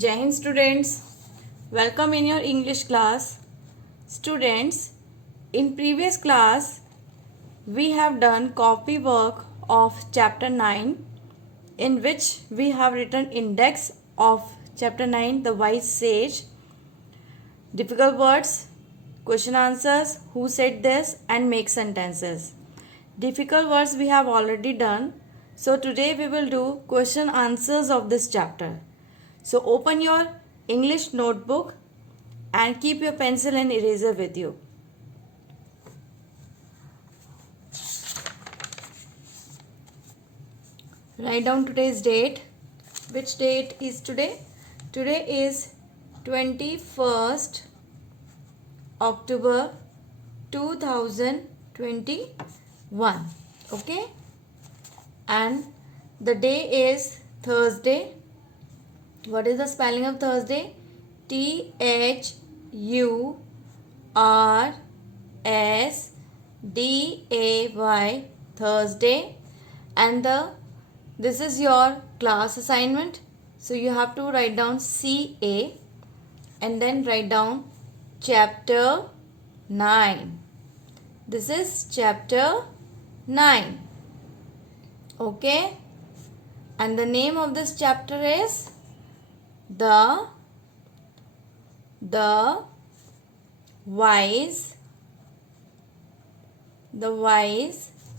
Jai Hind students, welcome in your English class. Students, in previous class we have done copy work of chapter 9 in which we have written index of chapter 9 the wise sage, difficult words, question answers, who said this and make sentences. Difficult words we have already done. So today we will do question answers of this chapter. So open your English notebook and keep your pencil and eraser with you. Write down today's date. Which date is today? Today is 21st October 2021. Okay? And the day is Thursday. What is the spelling of Thursday? THURSDAY, Thursday. And this is your class assignment. So you have to write down CA and then write down chapter 9. This is chapter 9. Okay? And the name of this chapter is The Wise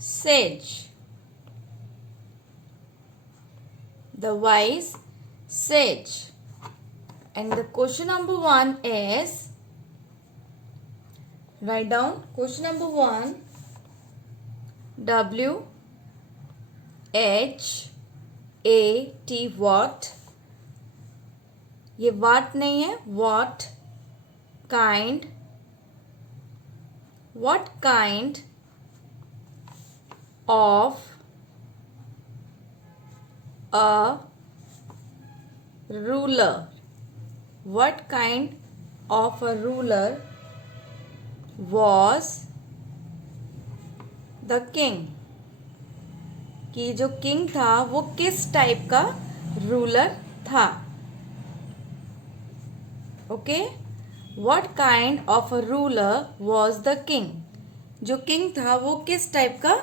Sage. The Wise Sage. And the question number 1 is, write down question number 1, WHAT, what. ये what नहीं है, what kind of a ruler, what kind of a ruler was the king, कि जो king था वो किस type का ruler था. Okay, what kind of a ruler was the king, जो किंग था वो किस टाइप का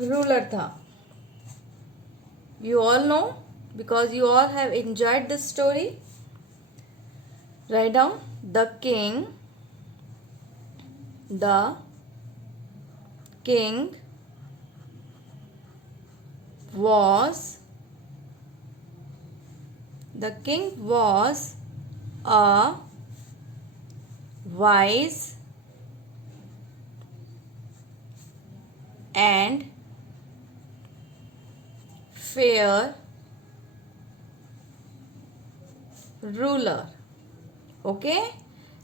रूलर था. You all know because you all have enjoyed this story. Write down the king was a wise and fair ruler. Okay,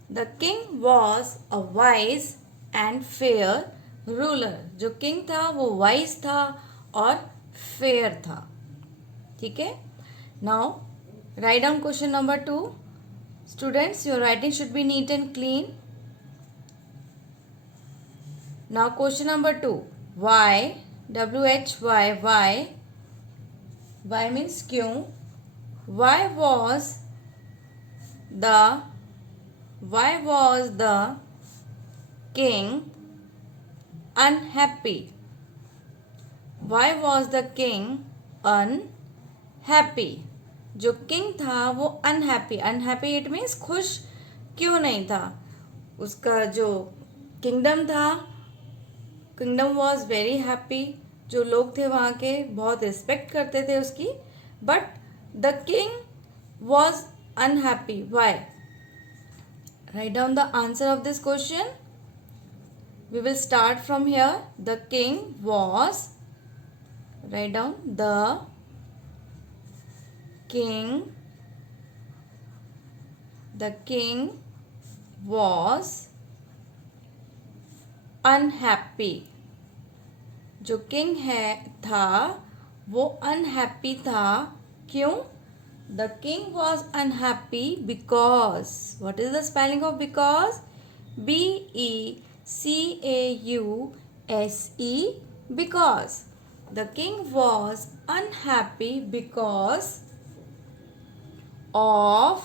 the king was a wise and fair ruler. जो king था वो wise था और fair था. ठीक है. Now write down question number 2. Students, your writing should be neat and clean. Now question number 2. Why? WHY. Why means क्यों. Why was the king unhappy? Why was the king unhappy? जो king था वो unhappy. Unhappy it means खुश क्यों नहीं था. उसका जो किंगडम था, किंगडम वॉज वेरी हैप्पी. जो लोग थे वहाँ के बहुत रिस्पेक्ट करते थे उसकी. But the king was unhappy. Why? Write down the answer of this question. We will start from here. The king was, write down the king was unhappy. जो किंग था वो अनहैप्पी था. क्यों? The king was unhappy because, what is the spelling of because? BECAUSE. Because the king was unhappy because of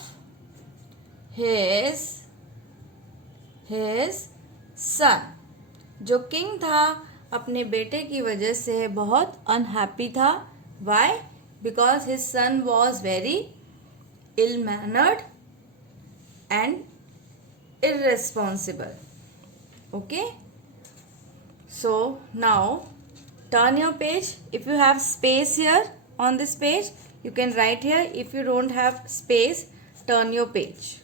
his son. जो king था अपने बेटे की वजह से बहुत अनहैप्पी था. Why? Because his son was very ill-mannered and irresponsible. Okay? So now turn your page. If you have space here on this page, you can write here. If you don't have space, turn your page.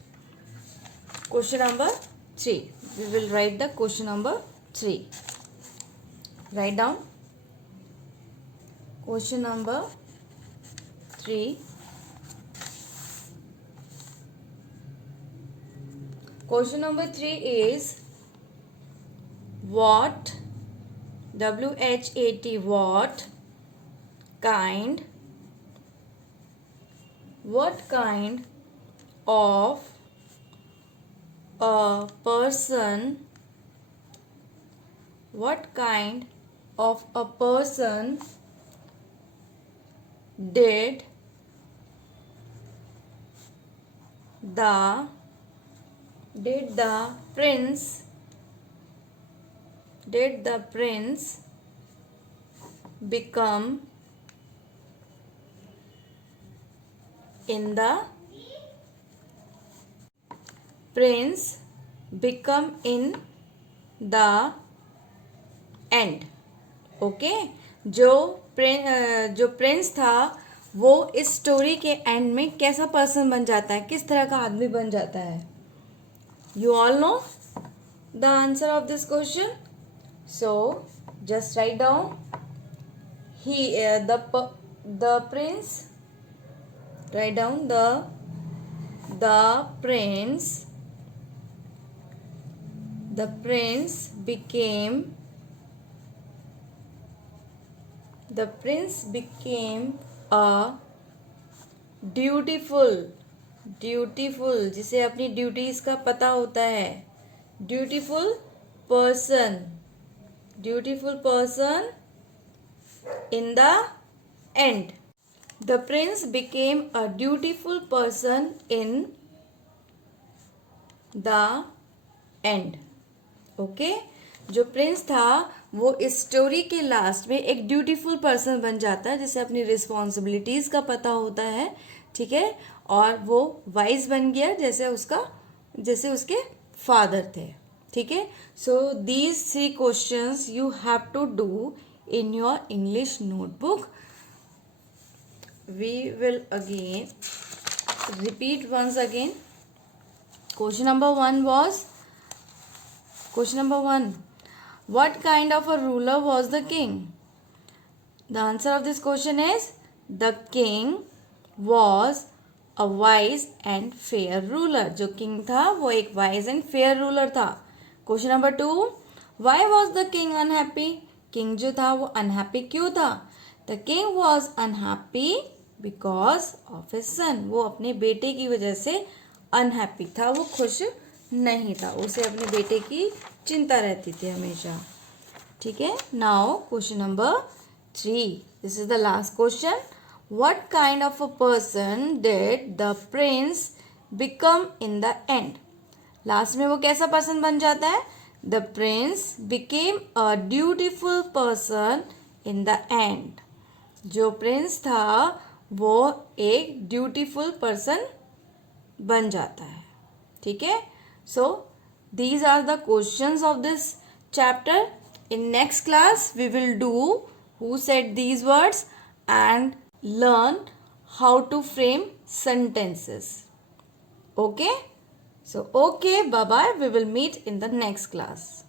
Question number 3. We will write the question number 3. Write down. Question number 3. Question number 3 is what, WHAT, what kind of a person, did the prince become in the end. Okay. जो Prince था वो इस story के and में कैसा person बन जाता है, किस तरह का आदमी बन जाता है. You all know the answer of this question. So just write down. the prince, write down the prince became a dutiful, जिसे अपनी ड्यूटीज का पता होता है, dutiful person in the end. The prince became a dutiful person in the end. Okay. जो Prince था वो इस स्टोरी के लास्ट में एक ड्यूटीफुल पर्सन बन जाता है, जिसे अपनी रिस्पॉन्सिबिलिटीज का पता होता है. ठीक है. और वो वाइज बन गया जैसे उसके फादर थे. ठीक है. So these 3 questions you have to do in your English notebook. We will again repeat once again. Question number 1 was, what kind of a ruler was the king? The answer of this question is, the king was a wise and fair ruler. जो king था वो एक wise and fair ruler था. Question number 2, why was the king unhappy? King जो था वो unhappy क्यों था? The king was unhappy because of his son. वो अपने बेटे की वजह से अनहैप्पी था, वो खुश नहीं था, उसे अपने बेटे की चिंता रहती थी हमेशा. ठीक है. Now question number 3. This is the last question. What kind of a person did the Prince become in the end? Last में वो कैसा पर्सन बन जाता है? The prince became a dutiful person in the end. जो Prince था वो एक ड्यूटीफुल पर्सन बन जाता है. ठीक है. सो these are the questions of this chapter. In next class we will do who said these words and learn how to frame sentences. Okay. So, okay, bye-bye. We will meet in the next class.